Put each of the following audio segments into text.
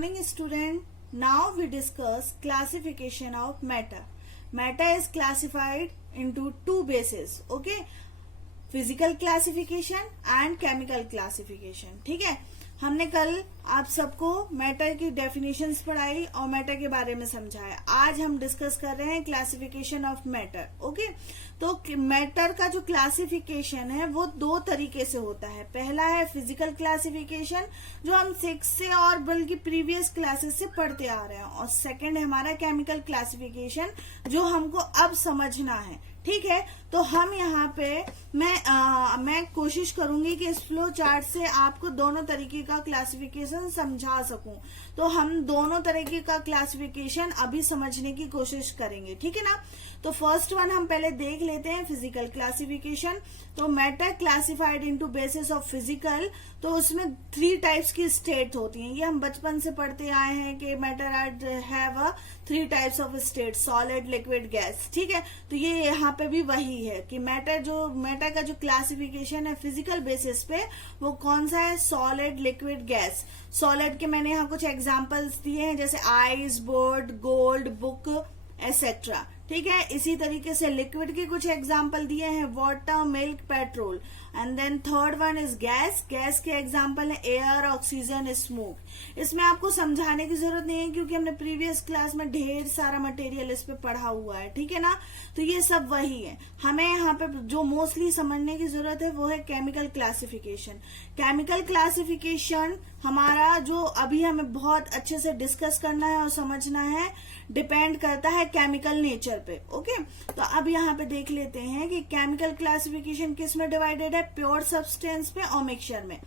Morning student, now we discuss classification of matter. Matter is classified into two bases, okay? Physical classification and chemical classification. ठीक है, हमने कल आप सबको matter की डेफिनेशंस पढ़ाई और मैटर के बारे में समझाया. आज हम डिस्कस कर रहे हैं क्लासिफिकेशन ऑफ मैटर. ओके, तो मैटर का जो क्लासिफिकेशन है वो दो तरीके से होता है. पहला है फिजिकल क्लासिफिकेशन जो हम 6 से और बल्कि प्रीवियस क्लासेस से पढ़ते आ रहे हैं, और सेकंड है हमारा केमिकल क्लासिफिकेशन जो हमको अब समझना है. ठीक है, तो हम यहाँ पे मैं कोशिश करूंगी कि इस फ्लो चार्ट से आपको दोनों तरीके का क्लासिफिकेशन समझा सकूं. तो हम दोनों तरीके का क्लासिफिकेशन अभी समझने की कोशिश करेंगे. ठीक है ना. तो फर्स्ट वन हम पहले देख लेते हैं, फिजिकल क्लासिफिकेशन. तो matter classified into basis of physical. तो उसमें 3 टाइप्स की स्टेट होती हैं. ये हम बचपन से पढ़ते आए हैं कि matter have 3 types of state, solid, liquid, gas. ठीक है, तो ये यहाँ पे भी वही है कि मैटर का जो क्लासिफिकेशन है फिजिकल बेसिस पे वो कौन सा है, सॉलिड, लिक्विड, गैस. सॉलिड के मैंने यहाँ कुछ एग्जांपल्स दिए हैं जैसे ice, board, gold, book etcetera. ठीक है, इसी तरीके से लिक्विड के कुछ एग्जाम्पल दिए हैं, water, milk, petrol. And then third one is gas. Gas के एग्जाम्पल है एयर, ऑक्सीजन, स्मोक. इसमें आपको समझाने की जरूरत नहीं है क्योंकि हमने प्रीवियस क्लास में ढेर सारा मटेरियल इस पे पढ़ा हुआ है. ठीक है ना. तो ये सब वही है. हमें यहाँ पे जो मोस्टली समझने की जरूरत है वो है केमिकल क्लासिफिकेशन. केमिकल क्लासिफिकेशन हमारा जो अभी हमें बहुत अच्छे से डिस्कस करना है और समझना है, डिपेंड करता है केमिकल नेचर पे. ओके, तो अब यहाँ पे देख लेते हैं कि केमिकल क्लासिफिकेशन किस में डिवाइडेड है, प्योर सब्सटेंस में और मिक्सचर में.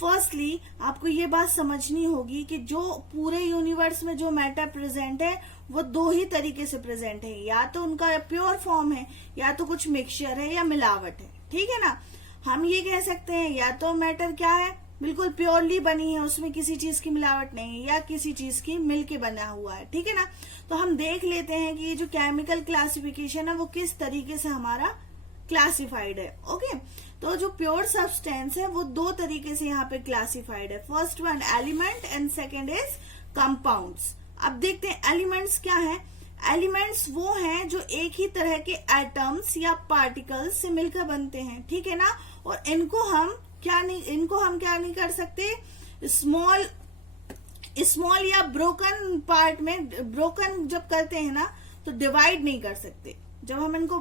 फर्स्टली आपको ये बात समझनी होगी कि जो पूरे यूनिवर्स में जो मैटर प्रेजेंट है वो 2 ही तरीके से प्रेजेंट है. या तो उनका प्योर फॉर्म है या तो कुछ मिक्सचर है या मिलावट है. ठीक है ना. हम ये कह सकते हैं या तो मैटर क्या है, बिल्कुल प्योरली बनी है, उसमें किसी चीज की मिलावट नहीं है, या किसी चीज की मिलके बना हुआ है. ठीक है ना. तो हम देख लेते हैं कि ये जो केमिकल क्लासिफिकेशन है वो किस तरीके से हमारा क्लासिफाइड है. ओके, तो जो प्योर सब्सटेंस है वो 2 तरीके से यहाँ पे क्लासिफाइड है. First one element and second is compounds. अब देखते हैं एलिमेंट्स क्या है. एलिमेंट्स वो हैं जो एक ही तरह के एटम्स या पार्टिकल्स से मिलकर बनते हैं. ठीक है ना. और इनको हम क्या नहीं कर सकते, स्मॉल या ब्रोकन पार्ट में, ब्रोकन जब करते हैं ना तो डिवाइड नहीं कर सकते. जब हम इनको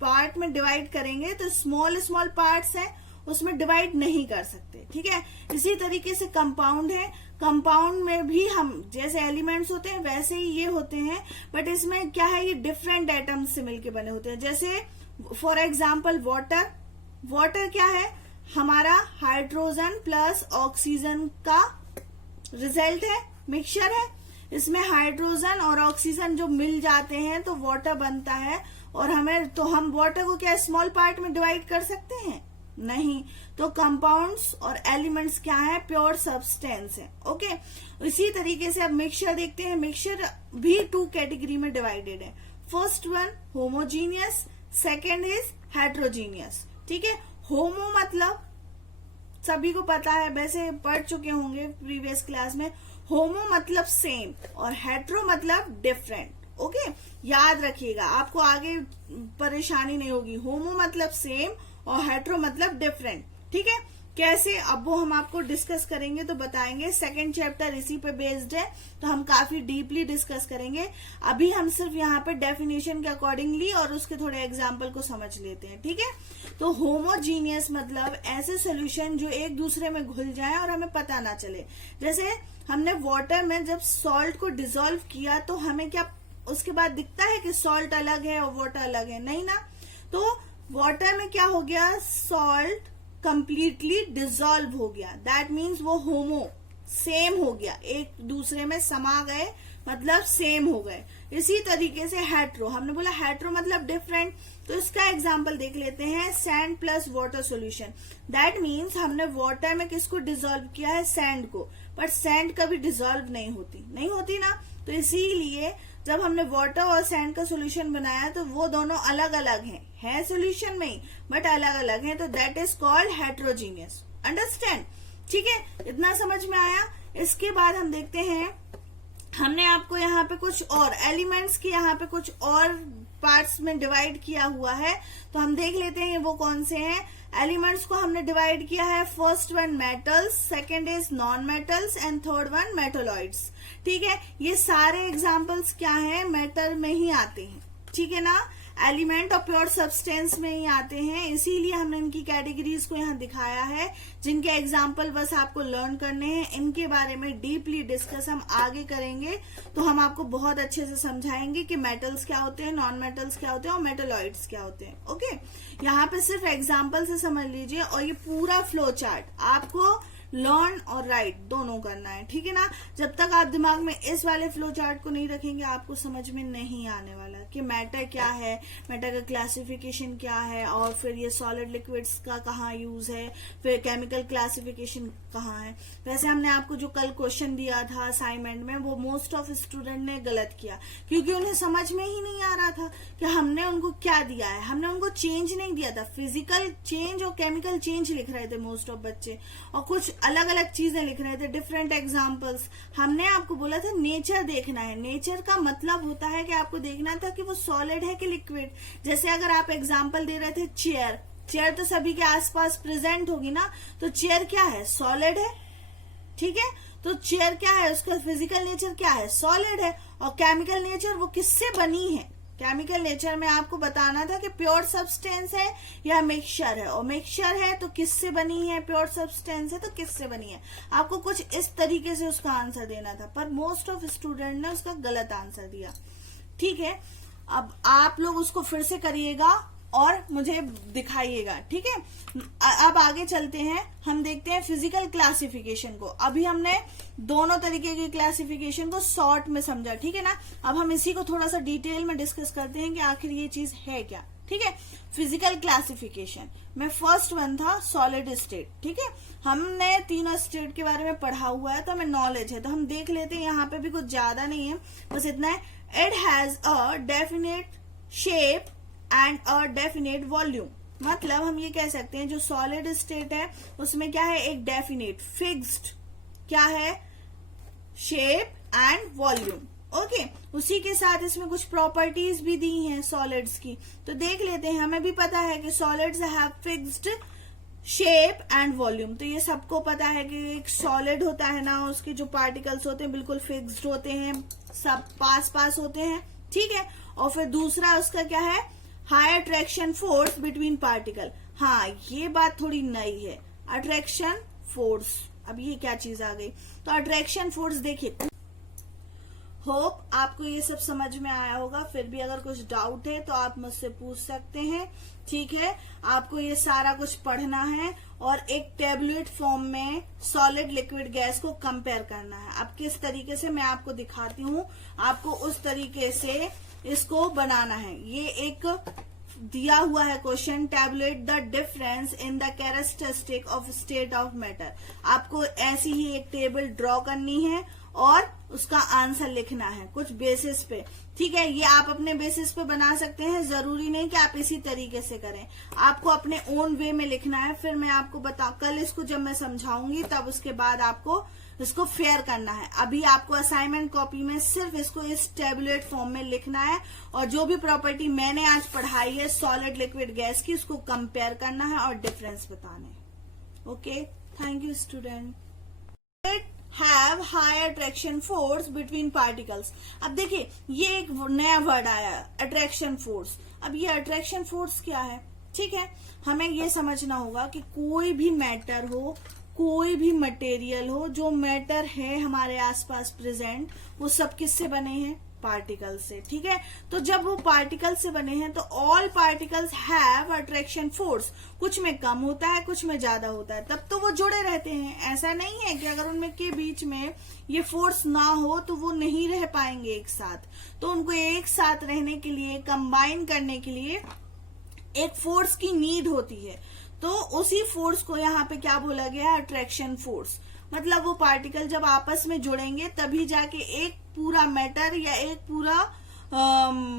पार्ट में डिवाइड करेंगे तो स्मॉल पार्ट्स हैं उसमें डिवाइड नहीं कर सकते. ठीक है. इसी तरीके से कंपाउंड है. कंपाउंड में भी हम जैसे एलिमेंट्स होते हैं वैसे ही ये होते हैं, बट इसमें क्या है, ये डिफरेंट एटम्स से मिलके बने होते हैं. जैसे फॉर एग्जाम्पल वाटर. वाटर क्या है, हमारा हाइड्रोजन प्लस ऑक्सीजन का रिजल्ट है, मिक्सचर है. इसमें हाइड्रोजन और ऑक्सीजन जो मिल जाते हैं तो वाटर बनता है. और हम वाटर को क्या स्मॉल पार्ट में डिवाइड कर सकते हैं, नहीं. तो कंपाउंड्स और एलिमेंट्स क्या है, प्योर सब्सटेंस है. ओके, इसी तरीके से अब मिक्सचर देखते हैं. मिक्सचर भी 2 कैटेगरी में डिवाइडेड है. First one homogeneous, second is heterogeneous. ठीक है. होमो मतलब सभी को पता है, वैसे पढ़ चुके होंगे प्रीवियस क्लास में. होमो मतलब सेम और हेट्रो मतलब डिफरेंट. ओके, याद रखिएगा, आपको आगे परेशानी नहीं होगी. होमो मतलब सेम और हेट्रो मतलब डिफरेंट. ठीक है. कैसे, अब वो हम आपको डिस्कस करेंगे तो बताएंगे. सेकंड चैप्टर इसी पे बेस्ड है तो हम काफी डीपली डिस्कस करेंगे. अभी हम सिर्फ यहाँ पे डेफिनेशन के अकॉर्डिंगली और उसके थोड़े एग्जाम्पल को समझ लेते हैं. ठीक है. तो होमोजीनियस मतलब ऐसे सोल्यूशन जो एक दूसरे में घुल जाए और हमें पता ना चले. जैसे हमने वाटर में जब सॉल्ट को डिसॉल्व किया तो हमें क्या उसके बाद दिखता है कि सॉल्ट अलग है और वाटर अलग है, नहीं ना. तो वाटर में क्या हो गया, सॉल्ट कंप्लीटली डिसॉल्व हो गया. दैट मीन्स वो होमो सेम हो गया, एक दूसरे में समा गए, मतलब सेम हो गए. इसी तरीके से हेट्रो, हमने बोला हेट्रो मतलब डिफरेंट. तो इसका एग्जांपल देख लेते हैं, sand plus water solution. That means हमने वाटर में किसको डिसॉल्व किया है, सैंड को. बट सैंड कभी डिसॉल्व नहीं होती ना. तो इसीलिए जब हमने वाटर और सैंड का सॉल्यूशन बनाया तो वो दोनों अलग अलग हैं सॉल्यूशन में ही बट अलग अलग हैं. तो that is called heterogeneous. Understand. ठीक है, इतना समझ में आया. इसके बाद हम देखते हैं, हमने आपको यहाँ पे कुछ और एलिमेंट्स की यहाँ पे कुछ और पार्ट्स में डिवाइड किया हुआ है, तो हम देख लेते हैं वो कौन से हैं। एलिमेंट्स को हमने डिवाइड किया है, first one metals, second is non metals and third one metalloids. ठीक है, ये सारे एग्जांपल्स क्या हैं, मेटल में ही आते हैं, ठीक है ना, एलिमेंट और प्योर सब्सटेंस में ही आते हैं, इसीलिए हमने इनकी कैटेगरीज को यहाँ दिखाया है, जिनके एग्जाम्पल बस आपको लर्न करने हैं। इनके बारे में डीपली डिस्कस हम आगे करेंगे, तो हम आपको बहुत अच्छे से समझाएंगे कि मेटल्स क्या होते हैं, नॉन मेटल्स क्या होते हैं और मेटोलॉइड्स क्या होते हैं। ओके, यहाँ पे सिर्फ एग्जाम्पल से समझ लीजिए, और ये पूरा फ्लो चार्ट आपको लर्न और राइट दोनों करना है, ठीक है ना। जब तक आप दिमाग में इस वाले फ्लो चार्ट को नहीं रखेंगे, आपको समझ में नहीं आने वाला कि मैटर क्या है, मैटर का क्लासिफिकेशन क्या है, और फिर ये सॉलिड लिक्विड्स का कहाँ यूज है, फिर केमिकल क्लासिफिकेशन कहाँ है। वैसे हमने आपको जो कल क्वेश्चन दिया था असाइनमेंट में, वो मोस्ट ऑफ स्टूडेंट ने गलत किया, क्योंकि उन्हें समझ में ही नहीं आ रहा था कि हमने उनको क्या दिया है। हमने उनको चेंज नहीं दिया था, फिजिकल चेंज और केमिकल चेंज लिख रहे थे मोस्ट ऑफ बच्चे, और कुछ अलग अलग चीजें लिख रहे थे, डिफरेंट एग्जाम्पल्स। हमने आपको बोला था नेचर देखना है। नेचर का मतलब होता है कि आपको देखना था कि वो सॉलिड है कि लिक्विड। जैसे अगर आप एग्जाम्पल दे रहे थे चेयर, चेयर तो सभी के आसपास प्रेजेंट होगी ना, तो चेयर क्या है, सॉलिड है, ठीक है। तो चेयर क्या है, उसका फिजिकल नेचर क्या है, सॉलिड है, और केमिकल नेचर वो किससे बनी है। केमिकल नेचर में आपको बताना था कि प्योर सब्सटेंस है या मिक्सचर है, और मिक्सचर है तो किससे बनी है, प्योर सब्सटेंस है तो किससे बनी है। आपको कुछ इस तरीके से उसका आंसर देना था, पर मोस्ट ऑफ स्टूडेंट ने उसका गलत आंसर दिया, ठीक है। अब आप लोग उसको फिर से करिएगा और मुझे दिखाइएगा, ठीक है। अब आगे चलते हैं, हम देखते हैं फिजिकल क्लासिफिकेशन को। अभी हमने दोनों तरीके की क्लासिफिकेशन को शॉर्ट में समझा, ठीक है ना। अब हम इसी को थोड़ा सा डिटेल में डिस्कस करते हैं कि आखिर ये चीज है क्या, ठीक है। फिजिकल क्लासिफिकेशन में फर्स्ट वन था सॉलिड स्टेट, ठीक है। हमने तीनों स्टेट के बारे में पढ़ा हुआ है, तो हमें नॉलेज है, तो हम देख लेते हैं। यहाँ पे भी कुछ ज्यादा नहीं है, बस इतना है, it has a definite shape and a definite volume. मतलब हम ये कह सकते हैं जो सॉलिड स्टेट है उसमें क्या है, एक डेफिनेट फिक्स्ड क्या है, शेप एंड वॉल्यूम। ओके, उसी के साथ इसमें कुछ प्रॉपर्टीज भी दी हैं सॉलिड्स की, तो देख लेते हैं। हमें भी पता है कि solids have fixed shape and volume, तो ये सबको पता है कि एक सॉलिड होता है ना, उसके जो पार्टिकल्स होते हैं बिल्कुल फिक्स्ड होते हैं, सब पास पास होते हैं, ठीक है। और फिर दूसरा उसका क्या है, high attraction force between particle. हाँ, ये बात थोड़ी नई है, अट्रैक्शन फोर्स। अब ये क्या चीज आ गई, तो अट्रैक्शन फोर्स देखिए। होप आपको ये सब समझ में आया होगा, फिर भी अगर कुछ डाउट है तो आप मुझसे पूछ सकते हैं, ठीक है। आपको ये सारा कुछ पढ़ना है और एक टेबलेट फॉर्म में सॉलिड लिक्विड गैस को कंपेयर करना है। अब किस तरीके से मैं आपको दिखाती हूँ, आपको उस तरीके से इसको बनाना है। ये एक दिया हुआ है question, tabulate the difference in the characteristic of state of matter. आपको ऐसी ही एक टेबल ड्रॉ करनी है और उसका आंसर लिखना है कुछ बेसिस पे, ठीक है। ये आप अपने बेसिस पे बना सकते हैं, जरूरी नहीं कि आप इसी तरीके से करें, आपको अपने ओन वे में लिखना है। फिर मैं आपको कल इसको जब मैं समझाऊंगी तब उसके बाद आपको इसको फेयर करना है। अभी आपको असाइनमेंट कॉपी में सिर्फ इसको इस टेबुलेट फॉर्म में लिखना है, और जो भी प्रॉपर्टी मैंने आज पढ़ाई है सॉलिड लिक्विड गैस की, उसको कंपेयर करना है और डिफरेंस बताना है। Okay, thank you student. Have high attraction force between particles. अब देखिए ये एक नया वर्ड आया, अट्रैक्शन फोर्स। अब ये अट्रैक्शन फोर्स क्या है, ठीक है। हमें ये समझना होगा कि कोई भी मैटर हो, कोई भी मटेरियल हो, जो मैटर है हमारे आसपास प्रेजेंट, वो सब किससे बने हैं, पार्टिकल से, ठीक है। तो जब वो पार्टिकल से बने हैं तो all particles have attraction force. कुछ में कम होता है, कुछ में ज्यादा होता है, तब तो वो जुड़े रहते हैं। ऐसा नहीं है कि अगर उनमें के बीच में ये फोर्स ना हो तो वो नहीं रह पाएंगे एक साथ। तो उनको एक साथ रहने के लिए, कंबाइन करने के लिए एक फोर्स की नीड होती है। तो उसी फोर्स को यहाँ पे क्या बोला गया है, अट्रैक्शन फोर्स। मतलब वो पार्टिकल जब आपस में जुड़ेंगे तभी जाके एक पूरा मैटर या एक पूरा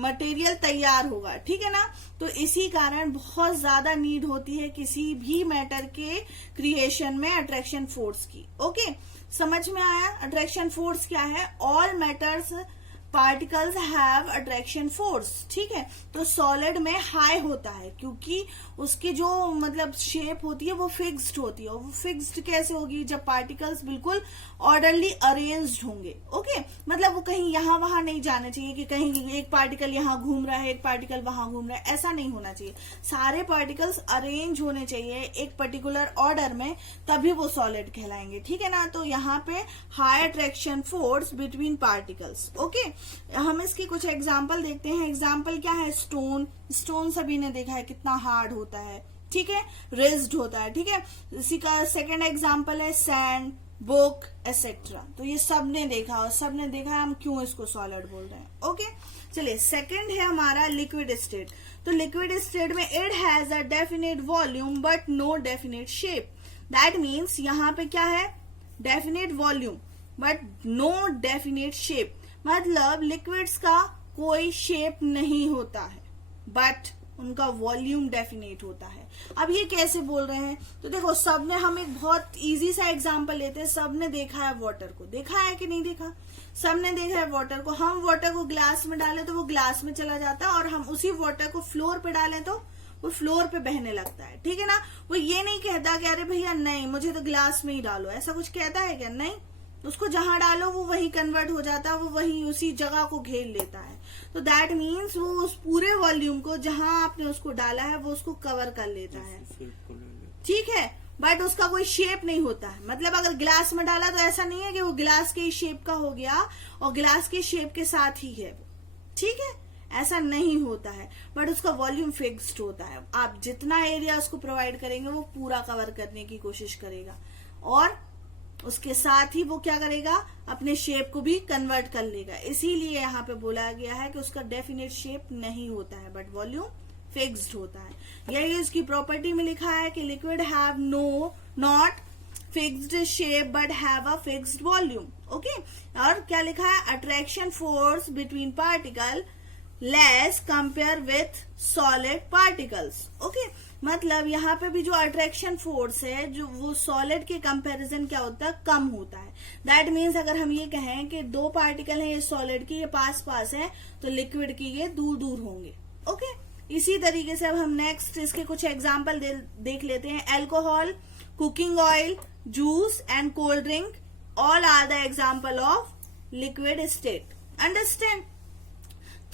मटेरियल तैयार होगा, ठीक है ना। तो इसी कारण बहुत ज्यादा नीड होती है किसी भी मैटर के क्रिएशन में अट्रैक्शन फोर्स की। ओके, समझ में आया अट्रैक्शन फोर्स क्या है? All matters particles have attraction force, ठीक है। तो सॉलिड में हाई होता है क्योंकि उसकी जो मतलब शेप होती है वो फिक्स्ड होती है। और वो फिक्स्ड कैसे होगी? जब पार्टिकल्स बिल्कुल ऑर्डरली अरेंज्ड होंगे। ओके, मतलब वो कहीं यहाँ वहां नहीं जाना चाहिए कि कहीं एक पार्टिकल यहाँ घूम रहा है, एक पार्टिकल वहां घूम रहा है, ऐसा नहीं होना चाहिए। सारे पार्टिकल्स अरेंज होने चाहिए एक पर्टिकुलर ऑर्डर में, तभी वो सॉलिड कहलाएंगे, ठीक है ना। तो यहाँ पे high attraction force between particles. Okay, हम इसकी कुछ एग्जाम्पल देखते हैं। एग्जाम्पल क्या है? स्टोन। स्टोन सभी ने देखा है कितना हार्ड होता है, ठीक है, रेज्ड होता है, ठीक है। इसी का सेकेंड एग्जाम्पल है सैंड, बुक एसेट्रा। तो ये सबने देखा और सबने देखा है हम क्यों इसको सॉलिड बोल रहे हैं। ओके, चलिए सेकेंड है हमारा लिक्विड स्टेट। तो लिक्विड स्टेट में it has a definite volume but no definite shape. That means यहाँ पे क्या है? Definite volume but no definite shape. मतलब लिक्विड्स का कोई शेप नहीं होता है बट उनका वॉल्यूम डेफिनेट होता है। अब ये कैसे बोल रहे हैं? तो देखो, सबने हम एक बहुत इजी सा एग्जांपल लेते हैं। सबने देखा है वाटर को, देखा है कि नहीं देखा? सबने देखा है वाटर को। हम वाटर को ग्लास में डालें तो वो ग्लास में चला जाता है, और हम उसी वाटर को फ्लोर पे डालें तो वो फ्लोर पे बहने लगता है, ठीक है ना। वो ये नहीं कहता कि अरे भैया नहीं, मुझे तो ग्लास में ही डालो, ऐसा कुछ कहता है क्या? नहीं, उसको जहां डालो वो वही कन्वर्ट हो जाता है, वो वही उसी जगह को घेर लेता है। तो दैट मीन्स वो उस पूरे वॉल्यूम को जहां आपने उसको डाला है वो उसको कवर कर लेता है, ठीक है। बट उसका कोई शेप नहीं होता है। मतलब अगर ग्लास में डाला तो ऐसा नहीं है कि वो ग्लास के शेप का हो गया और ग्लास के शेप के साथ ही है, ठीक है, ऐसा नहीं होता है। बट उसका वॉल्यूम फिक्स्ड होता है। आप जितना एरिया उसको प्रोवाइड करेंगे वो पूरा कवर करने की कोशिश करेगा, और उसके साथ ही वो क्या करेगा? अपने शेप को भी कन्वर्ट कर लेगा। इसीलिए यहाँ पे बोला गया है कि उसका डेफिनेट शेप नहीं होता है बट वॉल्यूम फिक्स्ड होता है। यही उसकी प्रॉपर्टी में लिखा है कि liquid have not fixed shape but have a fixed volume. Okay, और क्या लिखा है? Attraction force between particle less compare with solid particles. Okay, मतलब यहाँ पे भी जो अट्रैक्शन फोर्स है जो वो सॉलिड के कंपैरिजन क्या होता है? कम होता है। दैट मीन्स अगर हम ये कहें कि दो पार्टिकल हैं ये सॉलिड की, ये पास पास है, तो लिक्विड की ये दूर दूर होंगे। ओके, इसी तरीके से अब हम नेक्स्ट इसके कुछ एग्जाम्पल देख लेते हैं। Alcohol, cooking oil, juice and cold drink all are the example of liquid state. Understand?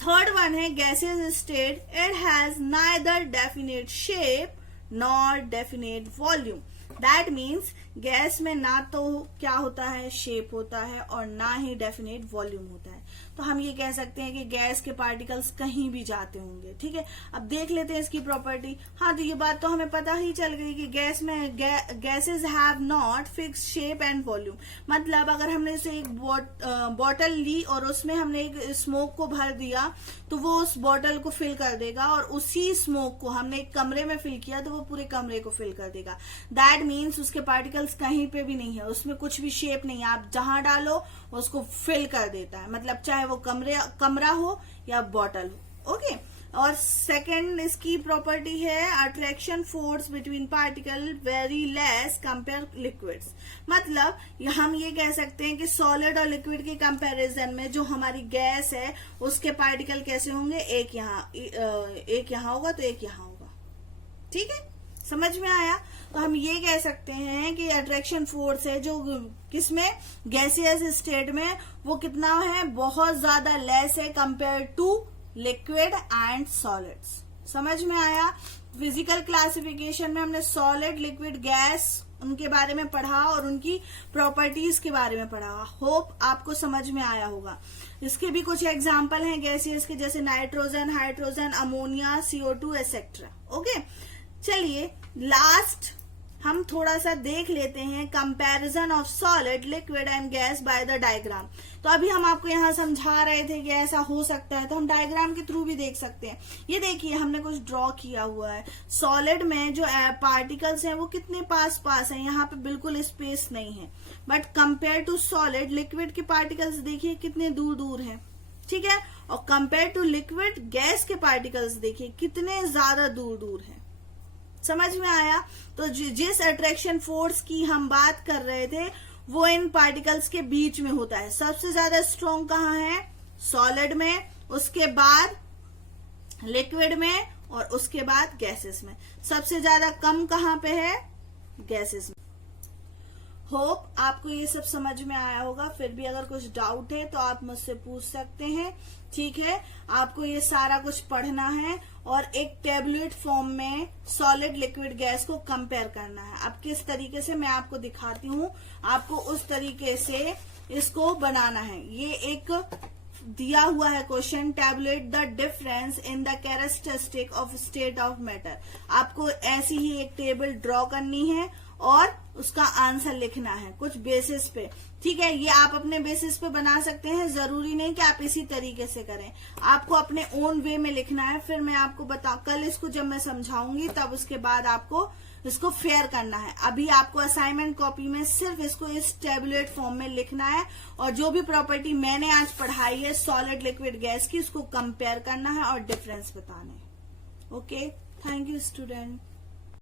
Third one है gases state. It has neither definite shape nor definite volume. That means gas में ना तो क्या होता है? शेप होता है, और ना ही डेफिनेट वॉल्यूम होता है। तो हम ये कह सकते हैं कि गैस के पार्टिकल्स कहीं भी जाते होंगे, ठीक है। अब देख लेते हैं इसकी प्रॉपर्टी। हाँ, तो ये बात तो हमें पता ही चल गई कि गैस में gases have not fixed shape and volume. मतलब अगर हमने से एक बॉटल ली और उसमें हमने एक स्मोक को भर दिया तो वो उस बॉटल को फिल कर देगा, और उसी स्मोक को हमने एक कमरे में फिल किया तो वो पूरे कमरे को फिल कर देगा। दैट मीन्स उसके पार्टिकल्स कहीं पे भी नहीं है, उसमें कुछ भी शेप नहीं है। आप जहां डालो उसको फिल कर देता है, मतलब चाहे वो कमरा हो या बॉटल हो। ओके, और सेकंड इसकी प्रॉपर्टी है attraction force between particle very less compare liquids. मतलब हम ये कह सकते हैं कि सॉलिड और लिक्विड के कंपैरिजन में जो हमारी गैस है उसके पार्टिकल कैसे होंगे? एक यहाँ होगा तो एक यहाँ होगा, ठीक है। समझ में आया? तो हम ये कह सकते हैं कि अट्रैक्शन फोर्स है जो किसमें? गैसियस स्टेट में, वो कितना है? बहुत ज्यादा लेस है compare to liquid and solids. समझ में आया? फिजिकल क्लासिफिकेशन में हमने सॉलिड, लिक्विड, गैस उनके बारे में पढ़ा और उनकी प्रॉपर्टीज के बारे में पढ़ा। होप आपको समझ में आया होगा। इसके भी कुछ एग्जाम्पल हैं गैसियस के, जैसे nitrogen, hydrogen, ammonia, CO2 etcetera. Okay, चलिए लास्ट हम थोड़ा सा देख लेते हैं comparison of solid, liquid and gas by the diagram. तो अभी हम आपको यहाँ समझा रहे थे कि ऐसा हो सकता है, तो हम डायग्राम के थ्रू भी देख सकते हैं। ये देखिए हमने कुछ ड्रॉ किया हुआ है। सॉलिड में जो पार्टिकल्स हैं वो कितने पास पास हैं, यहाँ पे बिल्कुल स्पेस नहीं है। But compare to solid, liquid के पार्टिकल्स देखिए कितने दूर दूर हैं, ठीक है। और कंपेयर टू लिक्विड, गैस के पार्टिकल्स देखिए कितने ज्यादा दूर दूर हैं। समझ में आया? तो जिस अट्रैक्शन फोर्स की हम बात कर रहे थे वो इन पार्टिकल्स के बीच में होता है। सबसे ज्यादा स्ट्रॉन्ग कहाँ है? सॉलिड में, उसके बाद लिक्विड में, और उसके बाद गैसेस में। सबसे ज्यादा कम कहाँ पे है? गैसेस में। होप आपको ये सब समझ में आया होगा। फिर भी अगर कुछ डाउट है तो आप मुझसे पूछ सकते हैं, ठीक है। आपको ये सारा कुछ पढ़ना है और एक टेबलेट फॉर्म में सॉलिड लिक्विड गैस को कंपेयर करना है। अब किस तरीके से मैं आपको दिखाती हूँ, आपको उस तरीके से इसको बनाना है। ये एक दिया हुआ है question, tabulate the difference in the characteristic of state of matter. आपको ऐसी ही एक टेबल ड्रॉ करनी है और उसका आंसर लिखना है कुछ बेसिस पे, ठीक है। ये आप अपने बेसिस पे बना सकते हैं, जरूरी नहीं कि आप इसी तरीके से करें, आपको अपने ओन वे में लिखना है। फिर मैं आपको कल इसको जब मैं समझाऊंगी तब उसके बाद आपको इसको फेयर करना है। अभी आपको असाइनमेंट कॉपी में सिर्फ इसको इस टेबुलेट फॉर्म में लिखना है और जो भी प्रॉपर्टी मैंने आज पढ़ाई है सॉलिड लिक्विड गैस की, उसको कंपेयर करना है और डिफरेंस बताना है। Okay, thank you student.